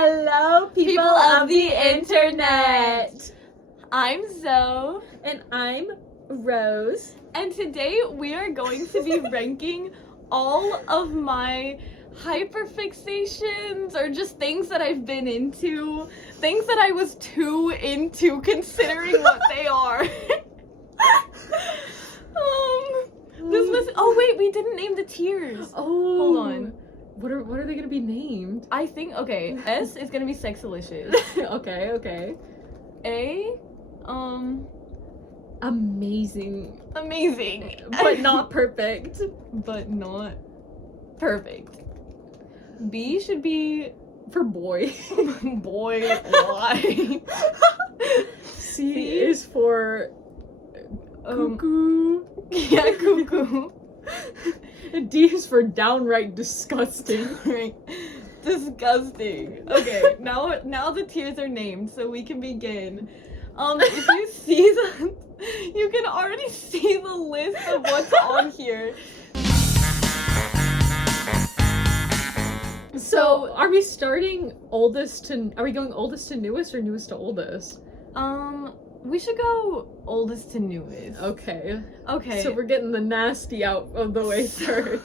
Hello, people of the internet. I'm Zoe. And I'm Rose. And today we are going to be ranking all of my hyperfixations, or just things that I've been into, things that I was too into considering what they are. This was, oh wait, we didn't name the tiers. Oh. Hold on. What are they gonna be named? I think, okay, S is gonna be sexalicious. Okay. A, amazing. But not perfect. But not perfect. B should be For boy. boy. Why? C is for cuckoo. Yeah, cuckoo. And D is for downright disgusting. Right. Disgusting. Okay, now the tiers are named, so we can begin. If you see them, you can already see the list of what's on here. So, are we starting oldest to? Are we going oldest to newest or newest to oldest? We should go oldest to newest. Okay. Okay. So we're getting the nasty out of the way first.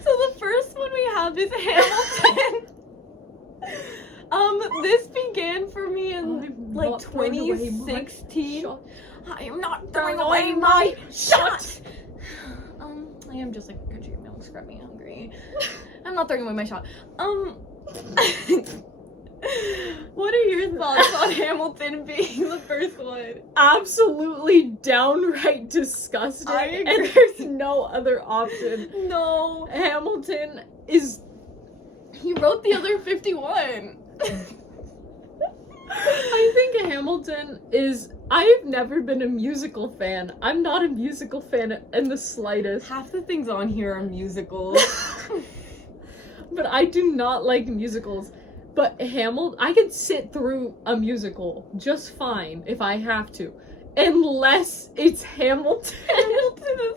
So the first one we have is Hamilton. This began for me in like 2016. I am not throwing away my shot. I am just like, could you milk scrub me hungry? I'm not throwing away my shot. What are your thoughts on Hamilton being the first one? Absolutely downright disgusting. I agree. And there's no other option. No. Hamilton is... He wrote the other 51. I think Hamilton is... I've never been a musical fan. I'm not a musical fan in the slightest. Half the things on here are musicals. But I do not like musicals. But I could sit through a musical just fine if I have to. Unless it's Hamilton. Hamilton is...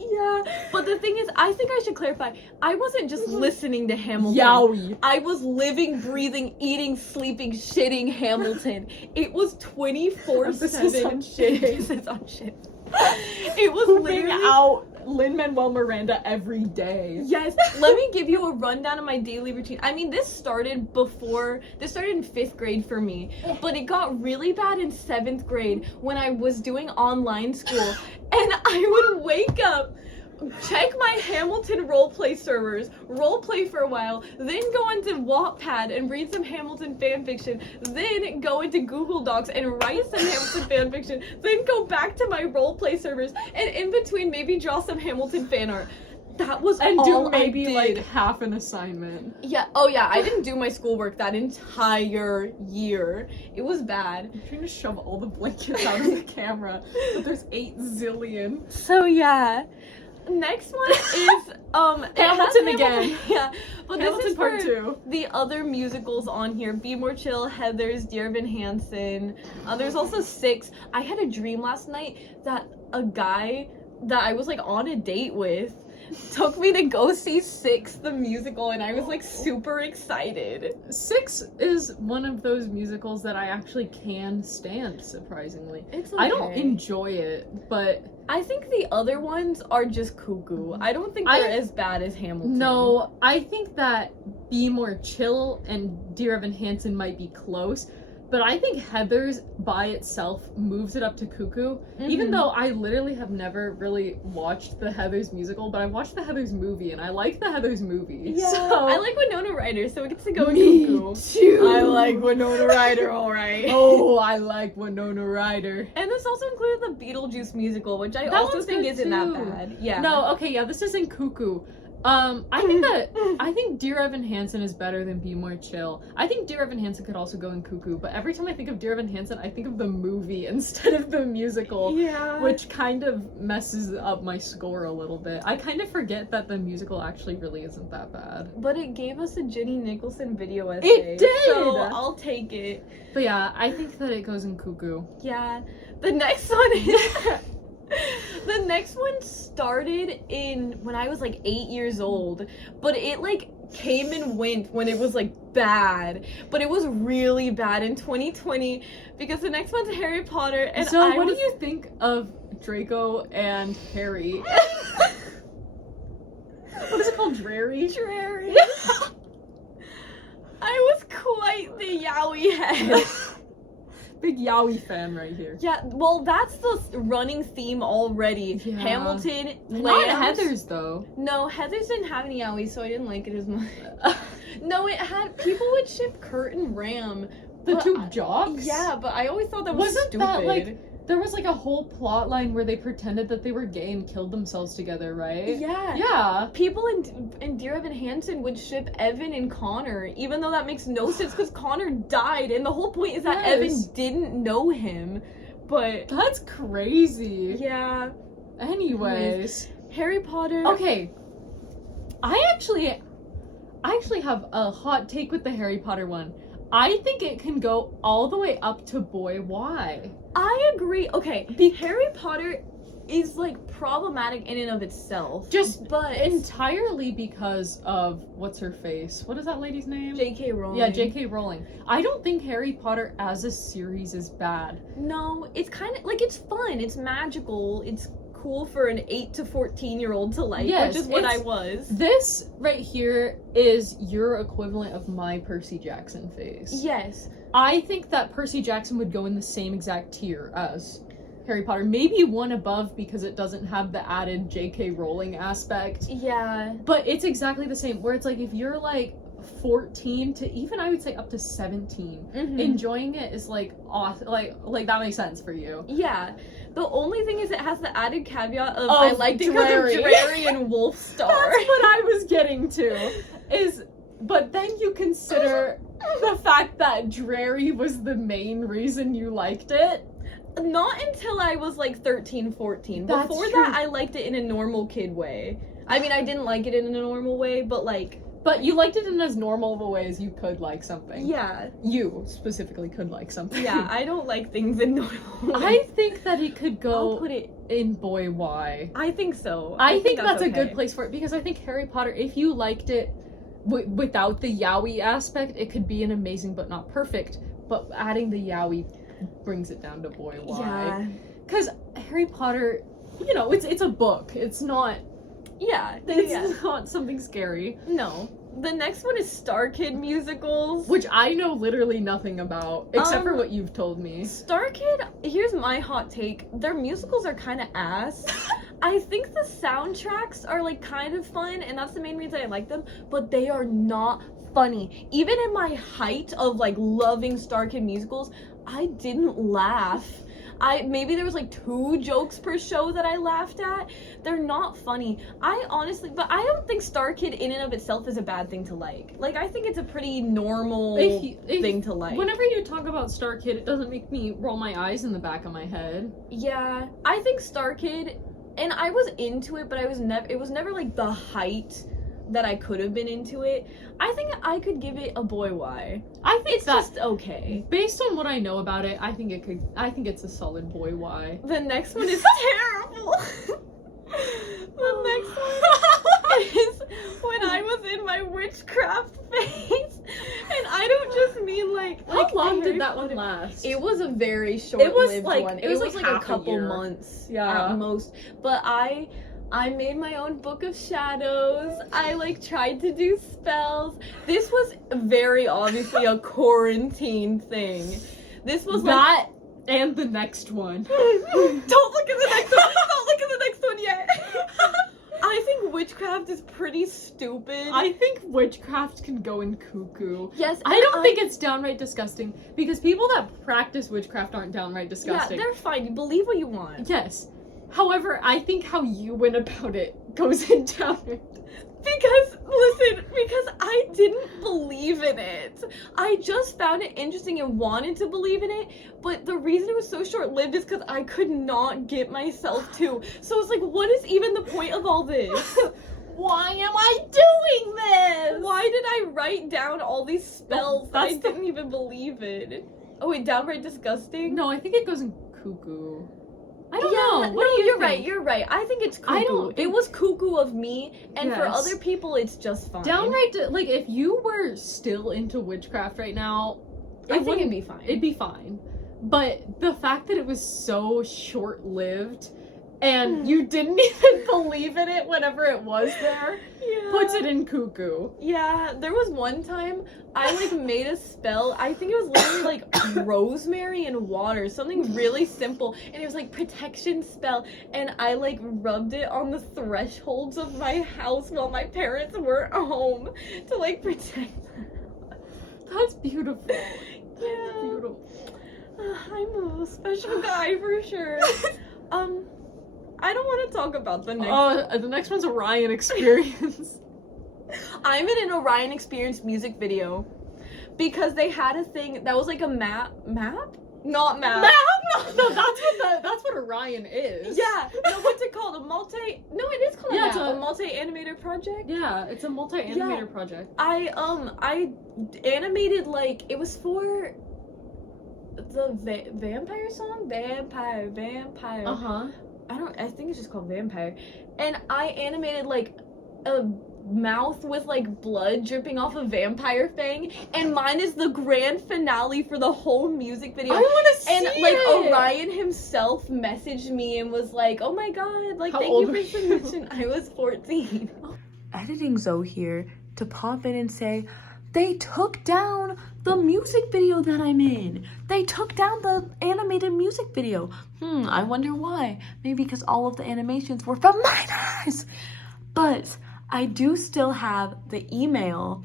Yeah. But the thing is, I think I should clarify, I wasn't just listening to Hamilton. Yowie. I was living, breathing, eating, sleeping, shitting Hamilton. It was 24/7. Emphasis on shitting. Emphasis on shit. It was Pooping literally out Lin-Manuel Miranda every day. Yes, let me give you a rundown of my daily routine. I mean, this started in 5th grade for me, but it got really bad in 7th grade when I was doing online school, and I would wake up, check my Hamilton roleplay servers, roleplay for a while, then go into Wattpad and read some Hamilton fanfiction, then go into Google Docs and write some Hamilton fanfiction, then go back to my roleplay servers, and in between maybe draw some Hamilton fan art. That was and all do maybe I did. like half an assignment. Yeah, oh yeah, I didn't do my schoolwork that entire year. It was bad. I'm trying to shove all the blankets out of the camera, but there's 8 zillion. So yeah. Next one is Hamilton again. Yeah, but Hamilton this is Part for 2. the other musicals on here: Be More Chill, Heathers, Dear Evan Hansen. There's also 6. I had a dream last night that a guy that I was like on a date with took me to go see 6 the musical, and I was like super excited. 6 is one of those musicals that I actually can stand, surprisingly. It's okay. I don't enjoy it, but I think the other ones are just cuckoo. I don't think they're as bad as Hamilton. no, I think that Be More Chill and Dear Evan Hansen might be close, but I think Heathers by itself moves it up to cuckoo, even though I literally have never really watched the Heathers musical, but I've watched the Heathers movie, and I like the Heathers movie. Yeah, so... I like Winona Ryder, so it gets to go in Me cuckoo. too. I like Winona Ryder, alright. Oh, I like Winona Ryder. And this also included the Beetlejuice musical, which I That also one's think good isn't too. that bad. Yeah. No, okay, yeah, this isn't cuckoo. I think Dear Evan Hansen is better than Be More Chill. I think Dear Evan Hansen could also go in cuckoo, but every time I think of Dear Evan Hansen, I think of the movie instead of the musical. Yeah. Which kind of messes up my score a little bit. I kind of forget that the musical actually really isn't that bad. But it gave us a Jenny Nicholson video essay. It did! So I'll take it. But yeah, I think that it goes in cuckoo. Yeah. The next one is... The next one started when I was like 8 years old, but it like came and went when it was like bad, but it was really bad in 2020 because the next one's Harry Potter. And so what do you think of Draco and Harry? What is it called? Dreary? Dreary. I was quite the Yowie head. Big Yowie fan right here. Yeah, well, that's the running theme already. Yeah. Hamilton, Not Lambs. Heather's though. No, Heather's didn't have any Yowies, so I didn't like it as much. No, it had people would ship Kurt and Ram. The But two jocks? Yeah, but I always thought that was Wasn't stupid. that like there was like a whole plot line where they pretended that they were gay and killed themselves together, right? Yeah. Yeah. People in Dear Evan Hansen would ship Evan and Connor, even though that makes no sense because Connor died, and the whole point is that Yes. Evan didn't know him. But That's crazy. yeah. Anyways. Harry Potter. Okay. I actually have a hot take with the Harry Potter one. I think it can go all the way up to Boy Why. I agree. Okay, Harry Potter is like problematic in and of itself. But entirely because of what's her face? What is that lady's name? J.K. Rowling. Yeah, J.K. Rowling. I don't think Harry Potter as a series is bad. No, it's kind of like it's fun. It's magical. It's cool for an 8 to 14-year-old to like, Yes, which is what I it's- was. This right here is your equivalent of my Percy Jackson phase. Yes. I think that Percy Jackson would go in the same exact tier as Harry Potter. Maybe one above because it doesn't have the added J.K. Rowling aspect. Yeah. But it's exactly the same, where it's like if you're like 14 to even I would say up to 17, enjoying it is like awesome. Like that makes sense for you. Yeah. The only thing is it has the added caveat of Oh, I liked it because Drarry. of Drarry and Wolfstar. That's what I was getting to. But then you consider the fact that Drarry was the main reason you liked it. Not until I was like 13, 14. That's Before true. that, I liked it in a normal kid way. I mean, I didn't like it in a normal way, but like... But you liked it in as normal of a way as you could like something. Yeah. You specifically could like something. Yeah, I don't like things in normal ways. I think that it could I'll go put it... in Boy Why. I think so. I think that's a okay. good place for it because I think Harry Potter, if you liked it without the yaoi aspect, it could be an amazing but not perfect. But adding the yaoi brings it down to Boy Why. Yeah. Because Harry Potter, you know, it's a book. It's not. Yeah. It's not something scary. No. The next one is StarKid musicals. Which I know literally nothing about, except for what you've told me. StarKid, here's my hot take. Their musicals are kind of ass. I think the soundtracks are like kind of fun, and that's the main reason I like them, but they are not funny. Even in my height of like loving StarKid musicals, I didn't laugh. Maybe there was like 2 jokes per show that I laughed at. They're not funny. But I don't think StarKid in and of itself is a bad thing to like. Like, I think it's a pretty normal thing to like. Whenever you talk about StarKid, it doesn't make me roll my eyes in the back of my head. Yeah, I think StarKid, and I was into it, but it was never like the height that I could have been into it. I think I could give it a Boy Why. I think it's just okay. Based on what I know about it, I think it's a solid Boy Why. The next one is terrible. The next one is when I was in my witchcraft phase. And I don't just mean like How long Harry did that Potter. one last? It was a very short-lived one. It was like a half a couple year. months Yeah. at most. But I made my own book of shadows. I like tried to do spells. This was very obviously a quarantine thing. This was that and the next one. Don't look at the next one. Don't look at the next one yet. I think witchcraft is pretty stupid. I think witchcraft can go in cuckoo. Yes, I don't think it's downright disgusting because people that practice witchcraft aren't downright disgusting. Yeah, they're fine. You believe what you want. Yes. However, I think how you went about it goes in downright. Because I didn't believe in it. I just found it interesting and wanted to believe in it, but the reason it was so short-lived is because I could not get myself to. So it's like, what is even the point of all this? Why am I doing this? Why did I write down all these spells that I That's the- didn't even believe in? Oh wait, downright disgusting? No, I think it goes in cuckoo. I don't know. What do you think? You're right. I think it's cuckoo. I don't It think- was cuckoo of me, and for Yes. other people, it's just fine. Downright, like, if you were still into witchcraft right now, I think it'd be fine. It'd be fine. But the fact that it was so short-lived, and you didn't even believe in it whenever it was there, puts it in cuckoo. Yeah, there was one time I like made a spell. I think it was literally like rosemary and water, something really simple, and it was like protection spell. And I like rubbed it on the thresholds of my house while my parents weren't home to like protect them. That's beautiful. Yeah, Beautiful. I'm a special guy for sure. I don't want to talk about the next. The next one's Orion Experience. I'm in an Orion Experience music video because they had a thing that was like a map? Not map. No, that's what Orion is. Yeah. No, what's it called? No, it is called Yeah, a multi-animator project. Yeah, it's a multi-animator Yeah. project. I animated like it was for the vampire song? Vampire. Uh-huh. I think it's just called Vampire. And I animated like a mouth with like blood dripping off a vampire fang, and mine is the grand finale for the whole music video. I want to see And it! like Orion himself messaged me and was like, "Oh my god, like How thank old you for were you? submission." I was 14. Editing Zoe here to pop in and say, they took down the music video that I'm in. They took down the animated music video. I wonder why. Maybe because all of the animations were from minors. But I do still have the email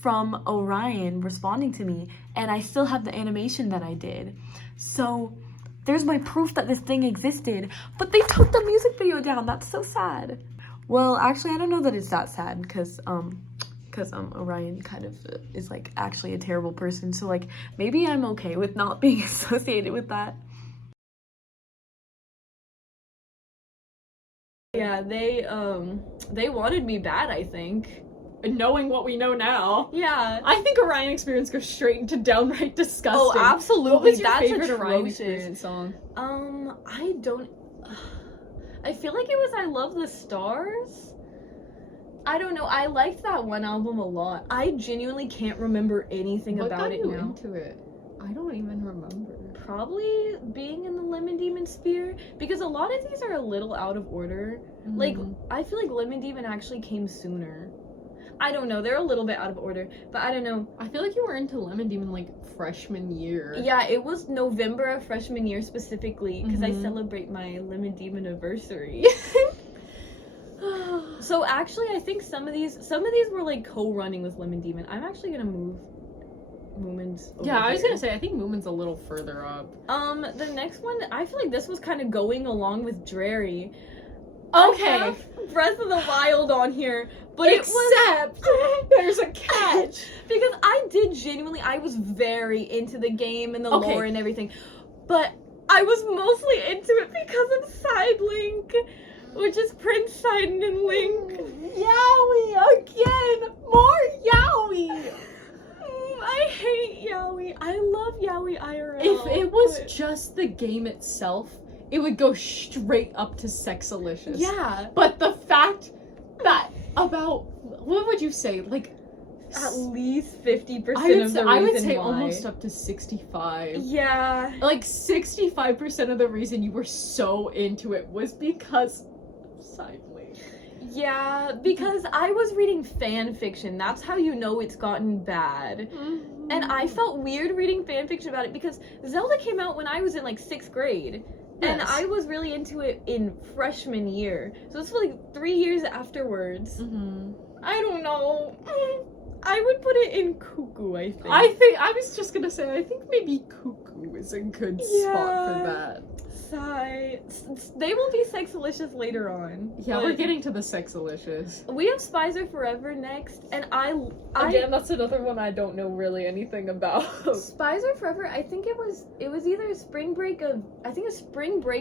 from Orion responding to me, and I still have the animation that I did. So there's my proof that this thing existed, but they took the music video down. That's so sad. Well, actually, I don't know that it's that sad, because Orion kind of is like actually a terrible person, so like maybe I'm okay with not being associated with that. Yeah, they wanted me bad, I think. Knowing what we know now. Yeah. I think Orion Experience goes straight into downright disgusting. Oh, absolutely. What was your That's favorite Orion atrocious. Experience song? I feel like it was I Love the Stars. I don't know. I liked that one album a lot. I genuinely can't remember anything What about got it you now. into it? I don't even remember. Probably being in the Lemon Demon sphere, because a lot of these are a little out of order. Like, I feel like Lemon Demon actually came sooner. I don't know, they're a little bit out of order, but I don't know. I feel like you were into Lemon Demon like freshman year. Yeah, it was November of freshman year specifically, because I Mhm. celebrate my Lemon Demon anniversary. So actually, I think some of these were like co-running with Lemon Demon. I'm actually gonna move Moomin's over Yeah, I was here. gonna say, I think Moomin's a little further up. The next one, I feel like this was kind of going along with Drary. Okay. I have Breath of the Wild on here, but Except there's a catch. because I was very into the game and the Okay. lore and everything, but I was mostly into it because of Side Link, which is Prince Sidon and Link. Yowie again! More Yowie! I hate Yowie. I love Yowie IRL. If it was but- just the game itself, it would go straight up to Sexalicious. yeah, But the fact that about, what would you say, like, at least 50% I would of say, the reason I would say why. almost up to 65. Yeah. Like 65% of the reason you were so into it was because Sideway. Yeah, because I was reading fan fiction. That's how you know it's gotten bad. And I felt weird reading fan fiction about it because Zelda came out when I was in like 6th grade. And Yes. I was really into it in freshman year. So it's like 3 years afterwards. I don't know. I would put it in Cuckoo, I think. I was just gonna say, I think maybe Cuckoo is a good spot Yeah. for that. Sigh. They will be Sexalicious later on. Yeah, but we're getting to the Sexalicious. We have Spies Forever next, and I Again, that's another one I don't know really anything about. Spies Forever. I think it was either spring break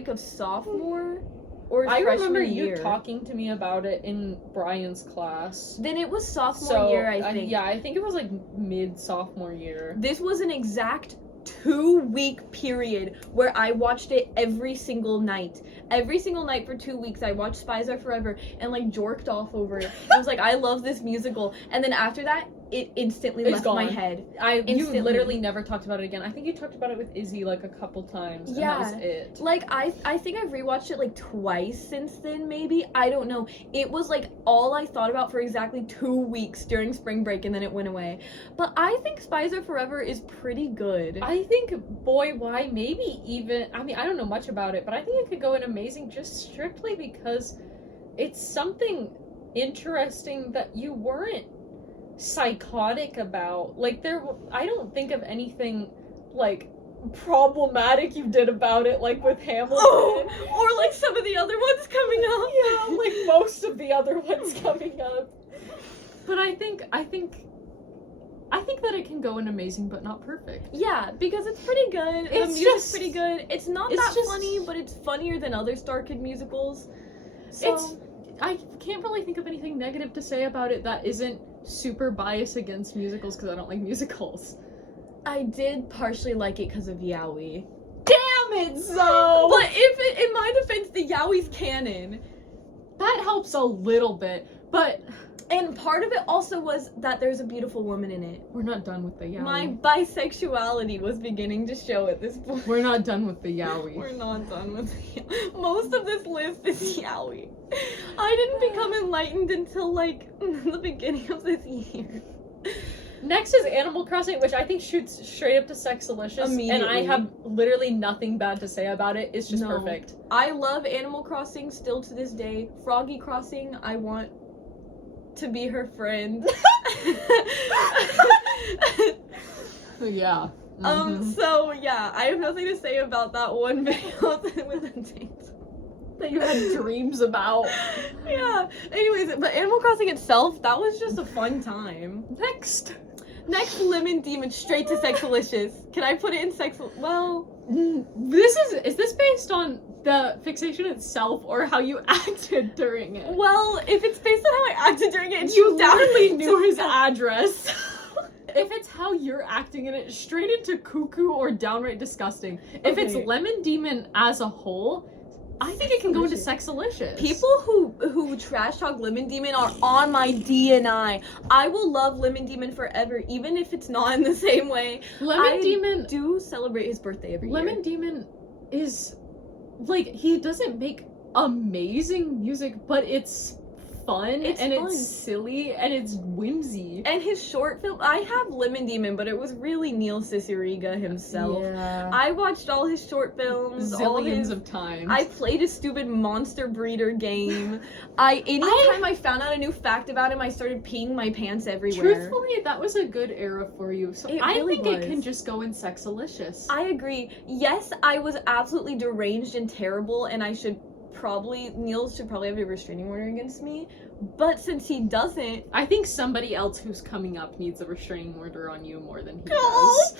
of sophomore or I freshman remember year. you talking to me about it in Brian's class. Then it was sophomore year, I think. I think it was like mid-sophomore year. This was an exact 2-week period where I watched it every single night. Every single night for 2 weeks, I watched Spies Forever and like jorked off over it. I was like, I love this musical. And then after that, it instantly left my head. You literally never talked about it again. I think you talked about it with Izzy like a couple times, and that was it. Like, I think I've rewatched it like twice since then, maybe. I don't know. It was like all I thought about for exactly 2 weeks during spring break, and then it went away. But I think Spies Forever is pretty good. I think Boy Why, maybe even, I mean, I don't know much about it, but I think it could go in amazing just strictly because it's something interesting that you weren't psychotic about. Like, I don't think of anything like problematic you did about it, like with Hamilton. Or like some of the other ones coming up. Yeah, like most of the other ones coming up. But I think that it can go in amazing but not perfect. Yeah, because it's pretty good. The music's pretty good. It's not that funny, but it's funnier than other StarKid musicals. So I can't really think of anything negative to say about it that isn't super biased against musicals because I don't like musicals. I did partially like it because of Yowie. Damn it, Zoe! But in my defense, the Yowie's canon. That helps a little bit, but... And part of it also was that there's a beautiful woman in it. We're not done with the Yowie. My bisexuality was beginning to show at this point. We're not done with the Yowie. We're not done with the Yowie. Most of this list is Yowie. I didn't become enlightened until, like, the beginning of this year. Next is Animal Crossing, which I think shoots straight up to Sexalicious. And I have literally nothing bad to say about it. It's just perfect. I love Animal Crossing still to this day. Froggy Crossing, I want to be her friend. Yeah. So yeah, I have nothing to say about that one video with the dance that you had dreams about. Yeah. Anyways, but Animal Crossing itself, that was just a fun time. Next, Lemon Demon, straight to Sexalicious. Can I put it in Well, is this based on the fixation itself or how you acted during it? Well, if it's based on how I acted during it, you literally knew his address. If it's how you're acting in it, straight into cuckoo or downright disgusting. If it's Lemon Demon as a whole, I think it can go into Sexalicious. People who trash talk Lemon Demon are on my DNI. I will love Lemon Demon forever, even if it's not in the same way. Lemon Demon do celebrate his birthday every year. Lemon Demon is like, he doesn't make amazing music, but it's fun it's silly and it's whimsy. And his short film, I have Lemon Demon, but it was really Neil Cicierega himself. Yeah. I watched all his short films, zillions of times. I played a stupid monster breeder game. Anytime I found out a new fact about him, I started peeing my pants everywhere. Truthfully, that was a good era for you. So I think it can just go in Sexalicious. I agree. Yes, I was absolutely deranged and terrible, and Neil should probably have a restraining order against me, but since he doesn't, I think somebody else who's coming up needs a restraining order on you more than he does.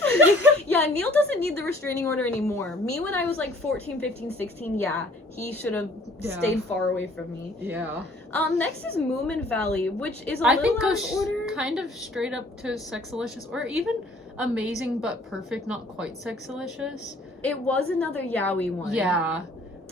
Yeah, Neil doesn't need the restraining order anymore. Me when I was like 14, 15, 16, he should have stayed far away from me. Yeah. Next is Moomin Valley, which is a little out of order. Kind of straight up to Sexalicious, or even Amazing but Perfect, not quite Sexalicious. It was another Yowie one. Yeah.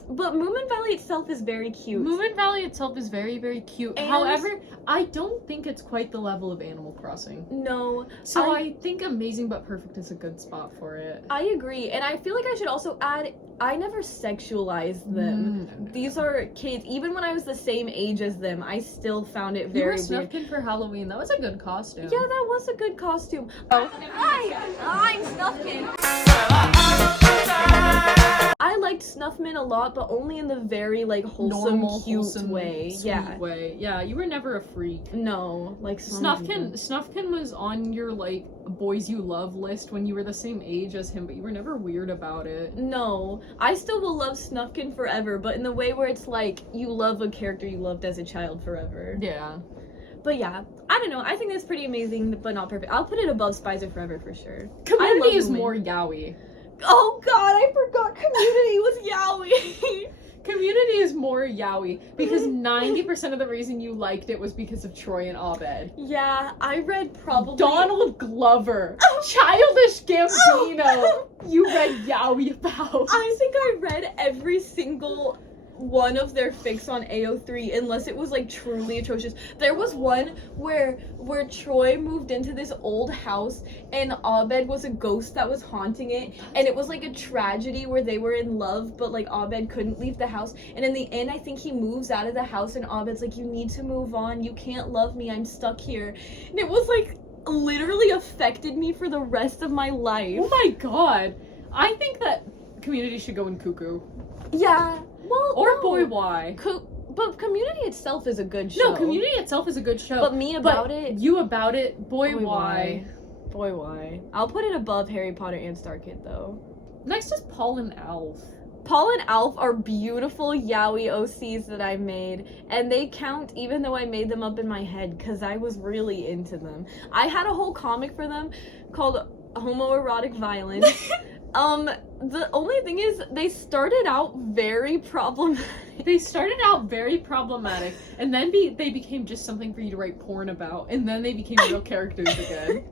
But Moomin Valley itself is very cute. Moomin Valley itself is very, very cute. And however, I don't think it's quite the level of Animal Crossing. No. So I think Amazing but Perfect is a good spot for it. I agree. And I feel like I should also add, I never sexualized them. No. These are kids. Even when I was the same age as them, I still found it very weird. You were Snufkin for Halloween. That was a good costume. Yeah, that was a good costume. Oh. Hi, I'm Snufkin. I liked Snuffman a lot, but only in the very, like, wholesome, cute way. Sweet way. Yeah, you were never a freak. No, like, Snufkin was on your, like, boys you love list when you were the same age as him, but you were never weird about it. No, I still will love Snufkin forever, but in the way where it's like, you love a character you loved as a child forever. Yeah. But yeah, I don't know, I think that's pretty amazing, but not perfect. I'll put it above Spies Forever for sure. Community is more Yowie. Oh god, I forgot Community was Yowie. Community is more Yowie because 90% of the reason you liked it was because of Troy and Abed. Yeah, I read probably Donald Glover. Childish Gambino you read yaoi about. I think I read every single one of their fics on AO3 unless it was like truly atrocious. There was one where Troy moved into this old house and Abed was a ghost that was haunting it, and it was like a tragedy where they were in love but like Abed couldn't leave the house, and in the end I think he moves out of the house and Abed's like, you need to move on, you can't love me, I'm stuck here. And it was like literally affected me for the rest of my life. Oh my god. I think that Community should go in Cuckoo. Yeah. Well, Or no. Boy Y. But Community itself is a good show. No, Community itself is a good show. But Me About It. You About It, Boy Boy Y. Boy Y. I'll put it above Harry Potter and StarKid though. Next is Paul and Alf. Paul and Alf are beautiful yaoi OCs that I made, and they count even though I made them up in my head because I was really into them. I had a whole comic for them called Homoerotic Violence. The only thing is they started out very problematic. They started out very problematic, and then they became just something for you to write porn about, and then they became real characters again.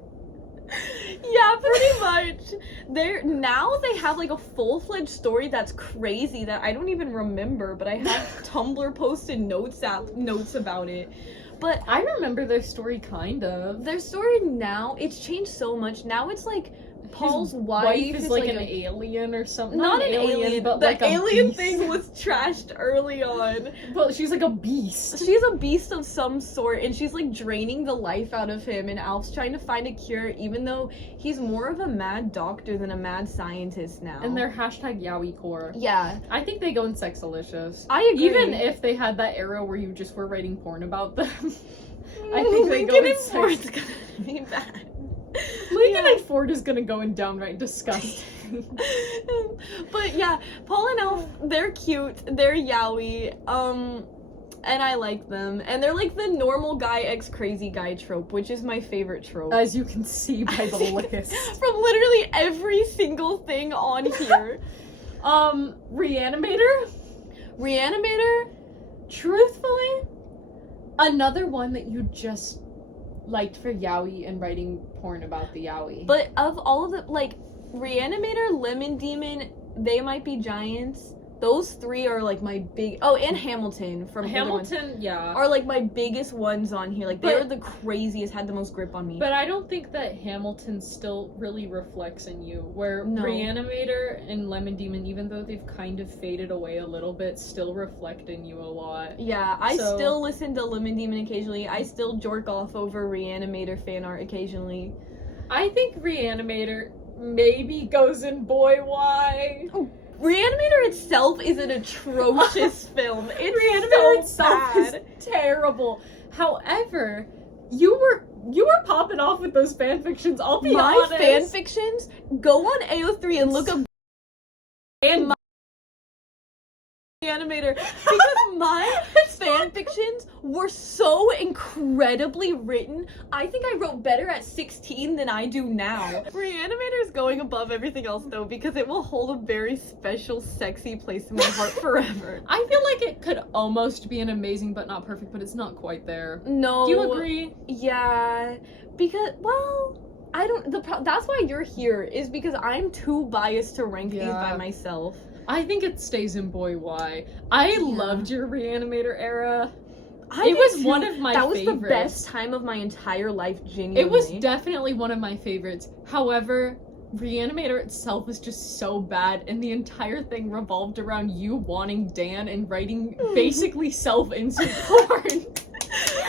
Yeah, pretty much. Now they have like a full-fledged story that's crazy that I don't even remember, but I have Tumblr posted notes about it. But I remember their story kind of. their story now, it's changed so much. Now it's like Paul's His wife is like an alien or something. not an alien, but the like a alien beast. thing was trashed early on. But she's like a beast. She's a beast of some sort, and she's like draining the life out of him, and Alf's trying to find a cure even though he's more of a mad doctor than a mad scientist now. And they're #yaoi core. Yeah, I think they go in Sexalicious. I agree. Even if they had that era where you just were writing porn about them. I think they go Lincoln in and Ford's gonna be bad. Lincoln and Ford is gonna go in downright disgusting. But yeah, Paul and Elf, they're cute, they're yaoi, and I like them. And they're like the normal guy ex crazy guy trope, which is my favorite trope. As you can see by the list. From literally every single thing on here. Reanimator? Reanimator? Truthfully, another one that you just liked for yaoi and writing porn about the yaoi. But of all of the, like, Reanimator, Lemon Demon, They Might Be Giants, those three are like my big, oh, and Hamilton from Hamilton, yeah. are like my biggest ones on here. Like, they But- were the craziest, had the most grip on me. But I don't think that Hamilton still really reflects in you, where No. Reanimator and Lemon Demon, even though they've kind of faded away a little bit, still reflect in you a lot. Yeah, I So- still listen to Lemon Demon occasionally. I still jerk off over Reanimator fan art occasionally. I think Reanimator maybe goes in Boy Y. Reanimator itself is an atrocious film. It's Reanimator so itself bad. is terrible. However, you were popping off with those fan fictions, I'll be My honest. fan fictions, go on AO3 and look up And my Reanimator, because my fan fictions were so incredibly written. I think I wrote better at 16 than I do now. Reanimator is going above everything else though, because it will hold a very special, sexy place in my heart forever. I feel like it could almost be an amazing but not perfect, but it's not quite there. No. Do you agree? Yeah, because, well, I don't, that's why you're here, is because I'm too biased to rank these by Yeah. myself. I think it stays in Boy Y. I loved your Reanimator era. I It did was too. one of my That was favorites. the best time of my entire life, genuinely. It was definitely one of my favorites. However, Reanimator itself was just so bad, and the entire thing revolved around you wanting Dan and writing basically self-insert porn.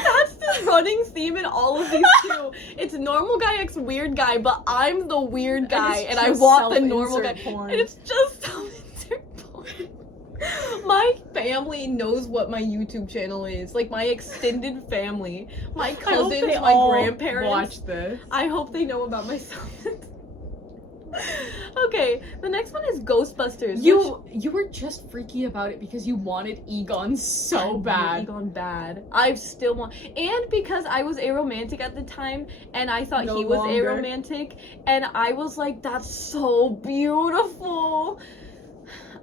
That's the running theme in all of these too. It's normal guy x weird guy, but I'm the weird guy, and I just want the normal guy. self-insert porn. And it's just self-insert porn. My family knows what my YouTube channel is. Like, my extended family. My I hope cousins, they my all grandparents. watch this. I hope they know about my self. Okay, the next one is Ghostbusters. You were just freaky about it because you wanted Egon so bad. Egon bad. I still want, and because I was aromantic at the time, and I thought No he was longer. aromantic, and I was like, that's so beautiful.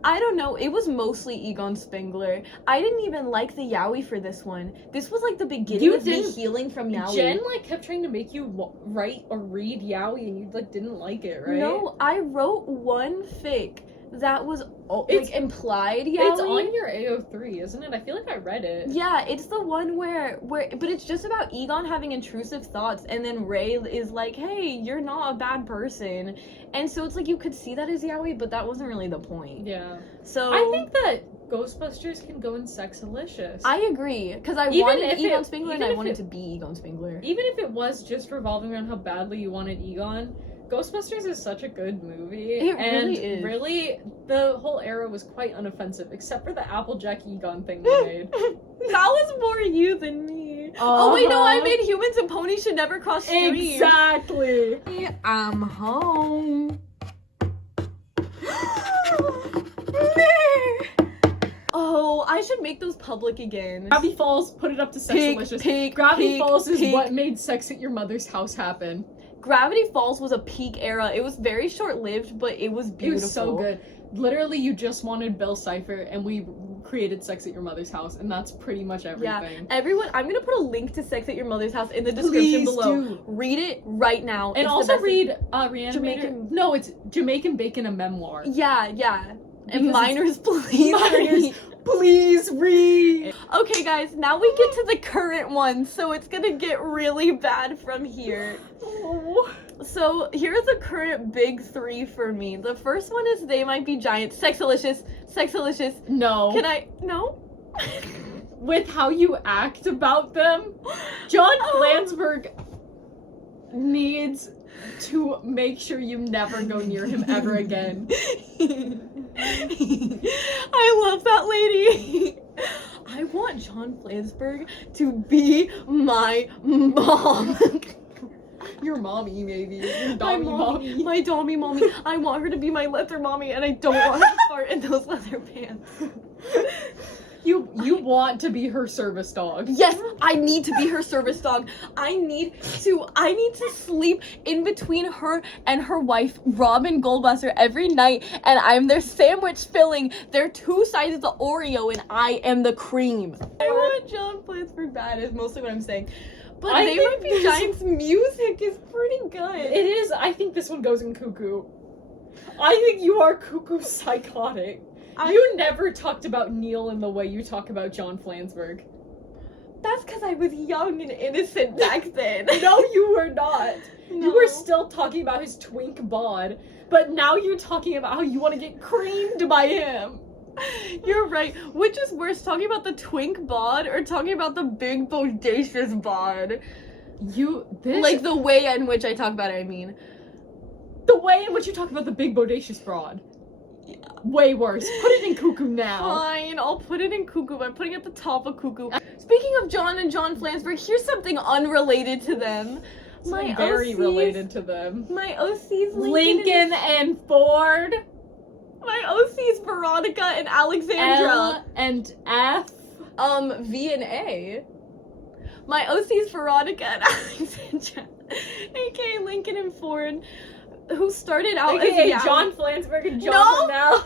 I don't know. It was mostly Egon Spengler. I didn't even like the Yowie for this one. This was like the beginning of me healing from Yowie. Jen like kept trying to make you write or read Yowie, and you like didn't like it, right? No, I wrote one fic that was like implied Yowie. It's on your AO3, isn't it? I feel like I read it. Yeah, it's the one where but it's just about Egon having intrusive thoughts, and then Ray is like, hey, you're not a bad person. And so it's like you could see that as Yowie, but that wasn't really the point. Yeah. So I think that Ghostbusters can go in Sexalicious. I agree, because I wanted Egon Spengler and I wanted to be Egon Spengler. Even if it was just revolving around how badly you wanted Egon, Ghostbusters is such a good movie. It really is. Really, the whole era was quite unoffensive, except for the Applejack Egon thing they made. That was more you than me. Oh wait, no, I made Humans and Ponies Should Never Cross Streams. Exactly. I'm home. Oh, I should make those public again. Gravity Falls, put it up to Sexalicious. Gravity Falls is what made Sex at Your Mother's House happen. Gravity Falls was a peak era. It was very short-lived, but it was beautiful. It was so good. Literally, you just wanted Bill Cipher, and we created Sex at Your Mother's House, and that's pretty much everything. Yeah, everyone, I'm gonna put a link to Sex at Your Mother's House in the description below. Do. Read it right now. And also read Reanimator. No, it's Jamaican Bacon, a memoir. Yeah, yeah. And minors, please. Minors, please read. Okay, guys, now we get to the current one, so it's gonna get really bad from here. So here's the current big three for me. The first one is They Might Be Giants. Sexalicious. Sexalicious. No. Can I? No? With how you act about them, John FLANSBURGH needs to make sure you never go near him ever again. I love that lady. I want John FLANSBURGH to be my mom. Your mommy, maybe. Your dommy mommy. My dommy mommy. I want her to be my leather mommy, and I don't want her to fart in those leather pants. You want to be her service dog. Yes, I need to be her service dog. I need to sleep in between her and her wife, Robin Goldwasser, every night, and I'm their sandwich filling. They're two sides of the Oreo, and I am the cream. I want John FLANSBURGH bad is mostly what I'm saying. But They Might Be Giants' music is pretty good. It is. I think this one goes in cuckoo. I think you are cuckoo psychotic. You never talked about Neil in the way you talk about John FLANSBURGH. That's because I was young and innocent back then. No, you were not. No. You were still talking about his twink bod, but now you're talking about how you want to get creamed by him. You're right. Which is worse, talking about the twink bod or talking about the big bodacious bod? Like the way in which I talk about it, I mean. The way in which you talk about the big bodacious broad. Yeah. Way worse. Put it in cuckoo now. Fine, I'll put it in cuckoo. I'm putting it at the top of cuckoo. Speaking of John and John FLANSBURGH, here's something unrelated to them. Very related to them. My OC's Lincoln and Ford. My OC's Veronica and Alexandra. L and F. V and A. My OC's Veronica and Alexandra. aka Lincoln and Ford. Who started out as John FLANSBURGH and John Bernal.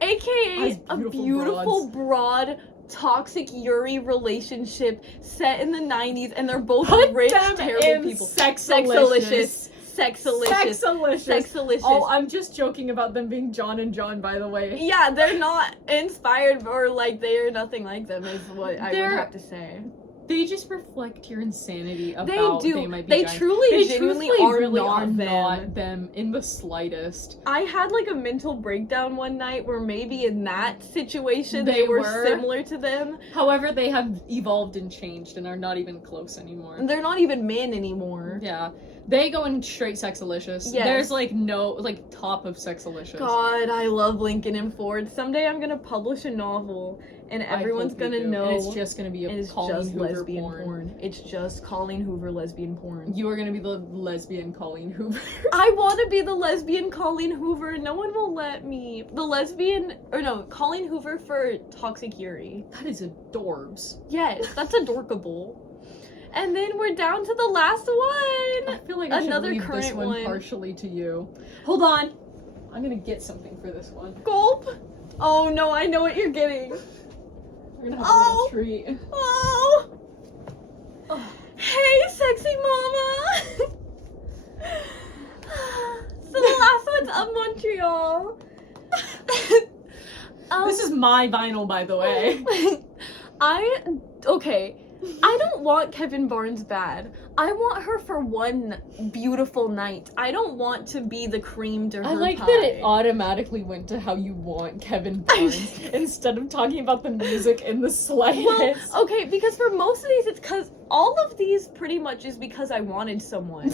AKA a beautiful, broad, toxic Yuri relationship set in the 90s, and they're both rich, terrible people. Sexalicious. Sexalicious. Oh, I'm just joking about them being John and John, by the way. Yeah, they're not inspired or like they are nothing like them, is what I would have to say. They just reflect your insanity about They Might Be They Giants. truly, genuinely are not them in the slightest. I had like a mental breakdown one night where maybe in that situation they were similar to them. However, they have evolved and changed and are not even close anymore. They're not even men anymore. Yeah. They go in straight Sexalicious. Yes. There's like no, like top of Sexalicious. God, I love Lincoln and Ford. Someday I'm gonna publish a novel and everyone's gonna know. And it's just gonna be a Colleen Hoover lesbian porn. It's just Colleen Hoover lesbian porn. You are gonna be the lesbian Colleen Hoover. I wanna be the lesbian Colleen Hoover. No one will let me. Colleen Hoover for Toxic Yuri. That is adorbs. Yes, that's adorkable. And then we're down to the last one. I feel like I should leave current this one partially to you. Hold on. I'm gonna get something for this one. Gulp. Oh no, I know what you're getting. We're gonna have a little treat. Oh! Hey, sexy mama! So the last one's of Montreal. This is my vinyl, by the way. Okay. I don't want Kevin Barnes bad. I want her for one beautiful night. I don't want to be the cream to her I like pie. that it automatically went to how you want Kevin Barnes instead of talking about the music in the slightest. Well, okay, because for most of these, it's because all of these pretty much is because I wanted someone.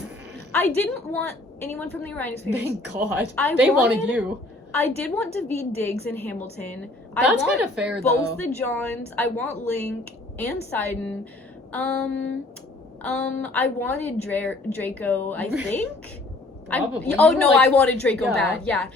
I didn't want anyone from the Orion Experience. Thank God. I They wanted wanted you. I did want David Diggs and Hamilton. That's I want kind of fair, both though. the Johns. I want Link and Sidon. I wanted Draco, I think. Probably. Oh You were no, like- I wanted Draco yeah. bad. Yeah.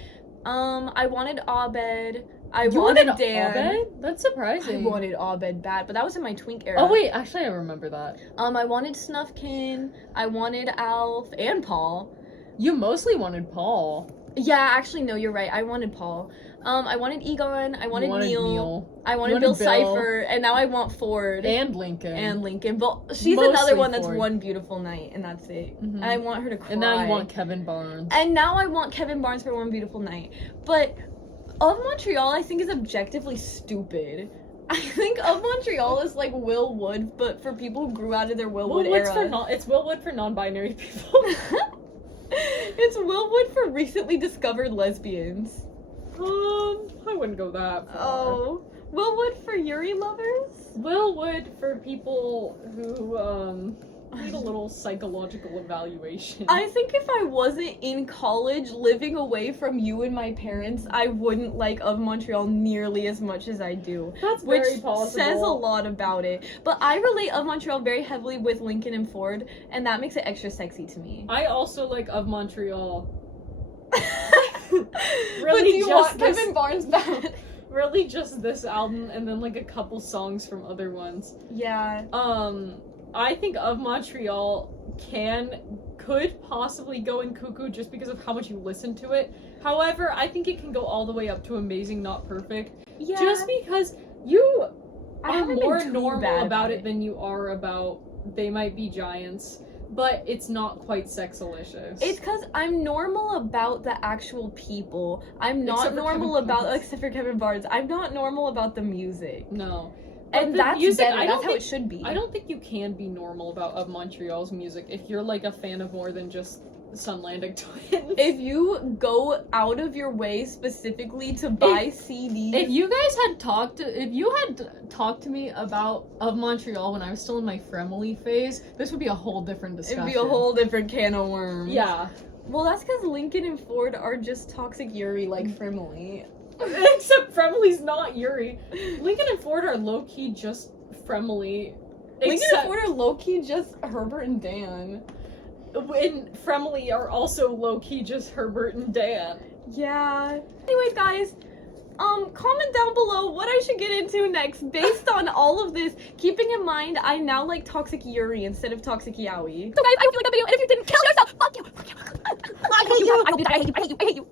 I wanted Abed. I You wanted Dan. Abed? That's I surprising. wanted Abed bad, but that was in my twink era. Oh wait, actually I remember that. I wanted Snufkin. I wanted Alf and Paul. You mostly wanted Paul. Yeah, actually, no, you're right. I wanted Paul. I wanted Egon. I wanted, You wanted Neil. I wanted You Bill wanted Bill. Cipher, and now I want Ford And Lincoln. and Lincoln. But she's Mostly another one that's Ford. one beautiful night, and that's it. Mhm. And I want her to cry. And now you want Kevin Barnes. And now I want Kevin Barnes for one beautiful night. But Of Montreal, I think is objectively stupid. I think Of Montreal is like Will Wood, but for people who grew out of their Will Wood era. It's Will Wood for non-binary people. It's Will Wood for recently discovered lesbians. I wouldn't go that far. Oh. Will Wood for Yuri lovers? Will Wood for people who need a little psychological evaluation. I think if I wasn't in college living away from you and my parents, I wouldn't like Of Montreal nearly as much as I do. That's Which very possible. says a lot about it. But I relate Of Montreal very heavily with Lincoln and Ford, and that makes it extra sexy to me. I also like Of Montreal. But do you want this- Kevin Barnes back? Really just this album and then like a couple songs from other ones. Yeah. I think Of Montreal could possibly go in Cuckoo just because of how much you listen to it. However, I think it can go all the way up to Amazing Not Perfect. Yeah. Just because you I are haven't more been too normal bad about it than you are about They Might Be Giants, but it's not quite sexalicious. It's because I'm normal about the actual people. I'm not Except for normal Kevin about, Barnes. except for Kevin Barnes. I'm not normal about the music. No. But And the that's music, better. I That's don't how think- it should be. I don't think you can be normal about Of Montreal's music if you're like a fan of more than just Sunlandic Twins. If you go out of your way specifically to buy CDs. If you guys had talked to me about Of Montreal when I was still in my Fremily phase, this would be a whole different discussion. It'd be a whole different can of worms. Yeah. Well, that's because Lincoln and Ford are just toxic Yuri like Fremily. Except Fremily's not Yuri. Lincoln and Ford are low-key just Fremily. Lincoln and Ford are low-key just Herbert and Dan. And Fremily are also low-key just Herbert and Dan. Yeah. Anyways, guys, comment down below what I should get into next based on all of this, keeping in mind I now like Toxic Yuri instead of Toxic Yaoi. So guys, I hope you liked that video, and if you didn't, kill yourself! Fuck you! I hate you! I hate you! I hate you! I hate you!